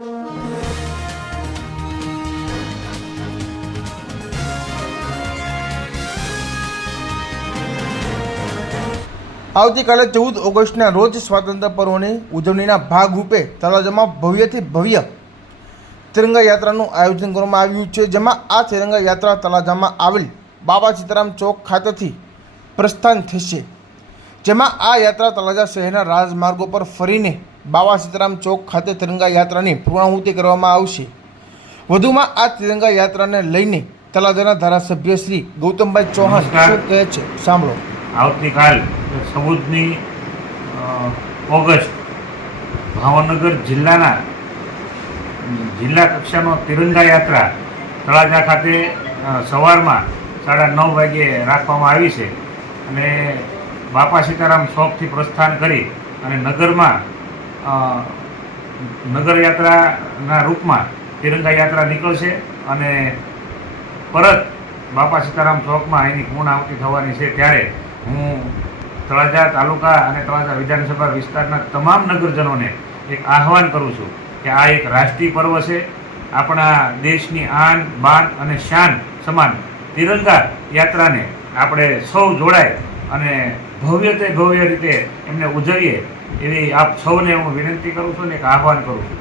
આવતીકાલે ચૌદ ઓગસ્ટના રોજ સ્વાતંત્ર્ય પર્વની ઉજવણીના ભાગરૂપે તળાજામાં ભવ્યથી ભવ્ય તિરંગા યાત્રાનું આયોજન કરવામાં આવ્યું છે, જેમાં આ તિરંગા યાત્રા તળાજામાં આવેલ બાબા સીતારામ ચોક ખાતેથી પ્રસ્થાન થશે. જેમાં આ યાત્રા તળાજા શહેરના રાજમાર્ગો પર ફરીને બાબા સીતારામ ચોક ખાતે તિરંગા યાત્રાની પૂર્ણાહુતિ કરવામાં આવશે. વધુમાં આ તિરંગા યાત્રાને લઈને તળાજાના ધારાસભ્ય શ્રી ગૌતમભાઈ ચૌહાણ. શું કહે છે? સાંભળો. આવતીકાલ સમુદ્રની ઓગસ્ટ ભાવનગર જિલ્લાના જિલ્લા કક્ષાનો તિરંગા યાત્રા તળાજા ખાતે સવારમાં સાડા નવ વાગ્યે રાખવામાં આવી છે. અને બાપા સીતારામ ચોકથી પ્રસ્થાન કરી અને નગરમાં અ, નગર યાત્રાના રૂપમાં તિરંગા યાત્રા નીકળશે અને પરત બાપા સીતારામ ચોકમાં એની પૂર્ણાહુતિ થવાની છે ત્યારે હું તળાજા તાલુકા અને તળાજા વિધાનસભા વિસ્તારના તમામ નગરજનોને એક આહવાન કરું છું કે આ એક રાષ્ટ્રીય પર્વ છે. આપણા દેશની આન બાન અને શાન સમાન તિરંગા યાત્રાને આપણે સૌ જોડાય અને ભવ્ય તે ભવ્ય રીતે એમને ઉજવીએ, એવી આપ સૌને હું વિનંતી કરું છું અને એક આહવાન કરું છું.